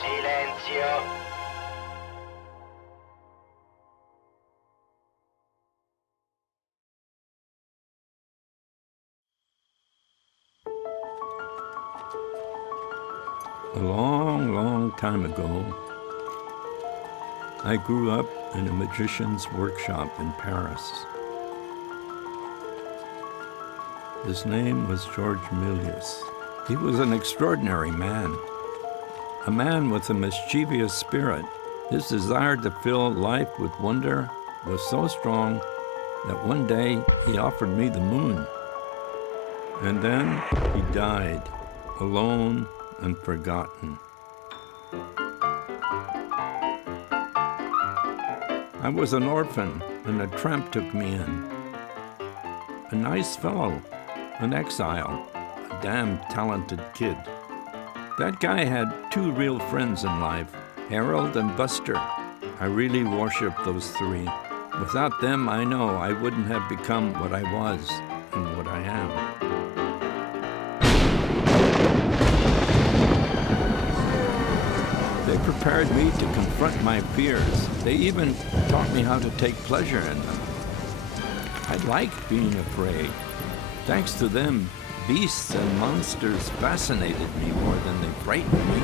Silenzio. A long, long time ago, I grew up in a magician's workshop in Paris. His name was Georges Méliès. He was an extraordinary man, a man with a mischievous spirit. His desire to fill life with wonder was so strong that one day he offered me the moon. And then he died, alone and forgotten. I was an orphan, and a tramp took me in. A nice fellow, an exile, a damn talented kid. That guy had two real friends in life, Harold and Buster. I really worshiped those three. Without them, I know I wouldn't have become what I was and what I am. They prepared me to confront my fears. They even taught me how to take pleasure in them. I liked being afraid. Thanks to them, beasts and monsters fascinated me more than they frightened me.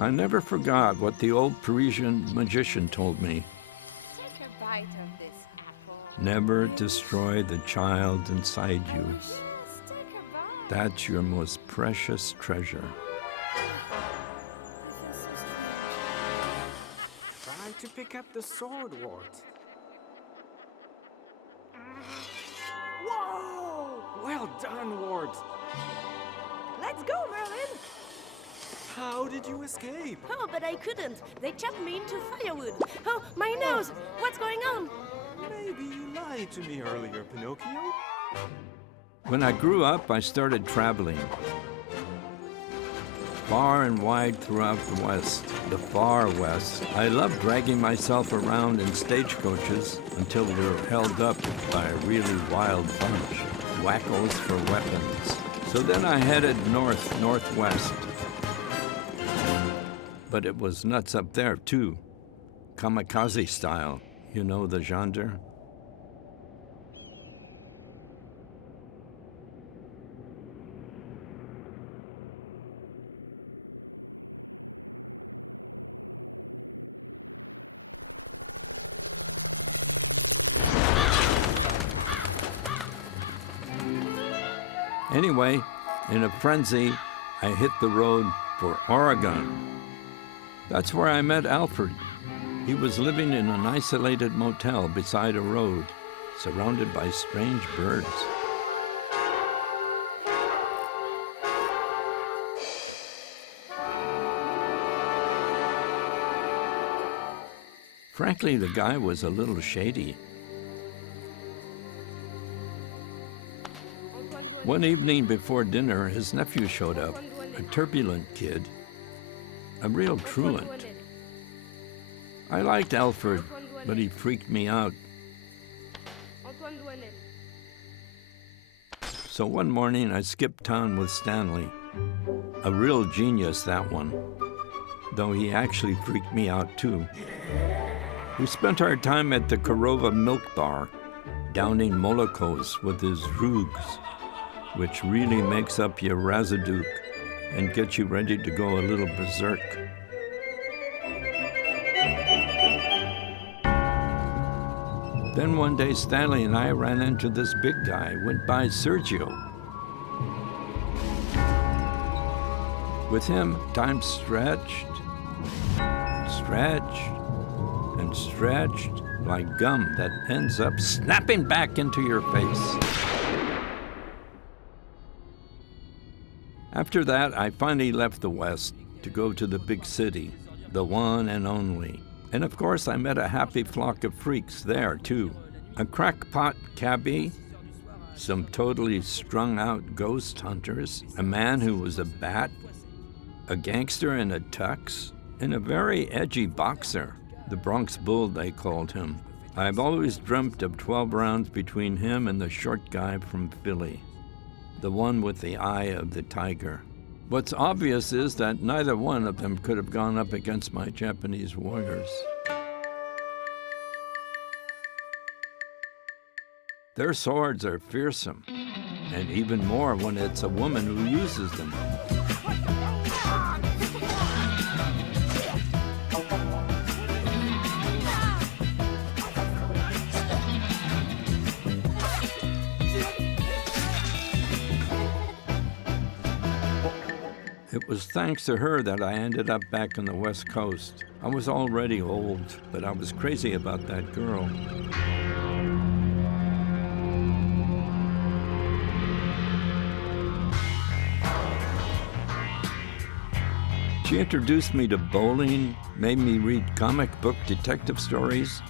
I never forgot what the old Parisian magician told me. Take a bite of this apple. Never destroy the child inside you. Just take a bite. That's your most precious treasure. I feel so strange. Try to pick up the sword, Wart. Whoa! Well done, Wart. Let's go, Merlin! How did you escape? Oh, but I couldn't. They chopped me into firewood. Oh, my nose! What's going on? Maybe you lied to me earlier, Pinocchio. When I grew up, I started traveling. Far and wide throughout the West, the far West. I loved dragging myself around in stagecoaches until we were held up by a really wild bunch, wackos for weapons. So then I headed northwest. But it was nuts up there, too. Kamikaze style. You know the genre? Anyway, in a frenzy, I hit the road for Oregon. That's where I met Alfred. He was living in an isolated motel beside a road, surrounded by strange birds. Frankly, the guy was a little shady. One evening before dinner, his nephew showed up, a turbulent kid, a real truant. I liked Alfred, but he freaked me out. So one morning I skipped town with Stanley. A real genius, that one. Though he actually freaked me out too. We spent our time at the Korova Milk Bar, downing molokos with his roogs, which really makes up your Razaduk and gets you ready to go a little berserk. Then one day Stanley and I ran into this big guy, went by Sergio. With him, time stretched, and stretched like gum that ends up snapping back into your face. After that, I finally left the West to go to the big city, the one and only. And of course, I met a happy flock of freaks there, too. A crackpot cabbie, some totally strung-out ghost hunters, a man who was a bat, a gangster in a tux, and a very edgy boxer, the Bronx Bull they called him. I've always dreamt of 12 rounds between him and the short guy from Philly, the one with the eye of the tiger. What's obvious is that neither one of them could have gone up against my Japanese warriors. Their swords are fearsome, and even more when it's a woman who uses them. It was thanks to her that I ended up back on the West Coast. I was already old, but I was crazy about that girl. She introduced me to bowling, made me read comic book detective stories,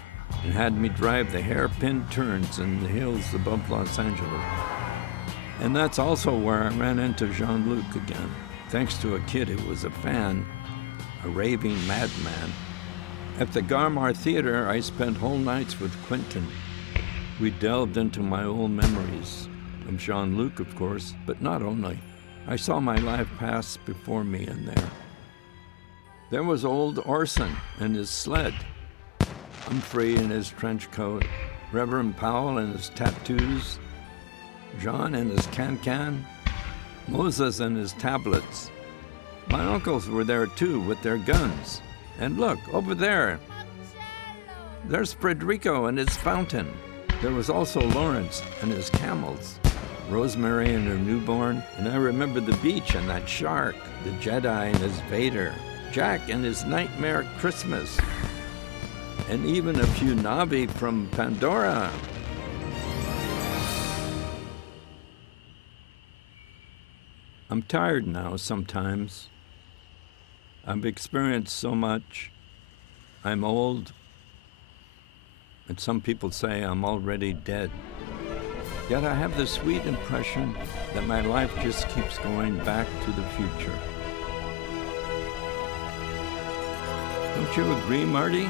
and had me drive the hairpin turns in the hills above Los Angeles. And that's also where I ran into Jean-Luc again, thanks to a kid who was a fan, a raving madman. At the Garmar Theater, I spent whole nights with Quentin. We delved into my old memories, of Jean-Luc, of course, but not only. I saw my life pass before me in there. There was old Orson and his sled, Humphrey in his trench coat, Reverend Powell and his tattoos, John and his can-can, Moses and his tablets. My uncles were there too with their guns. And look, over there, there's Federico and his fountain. There was also Lawrence and his camels, Rosemary and her newborn, and I remember the beach and that shark, the Jedi and his Vader, Jack and his Nightmare Christmas, and even a few Navi from Pandora. I'm tired now sometimes. I've experienced so much. I'm old, and some people say I'm already dead. Yet I have the sweet impression that my life just keeps going back to the future. Don't you agree, Marty?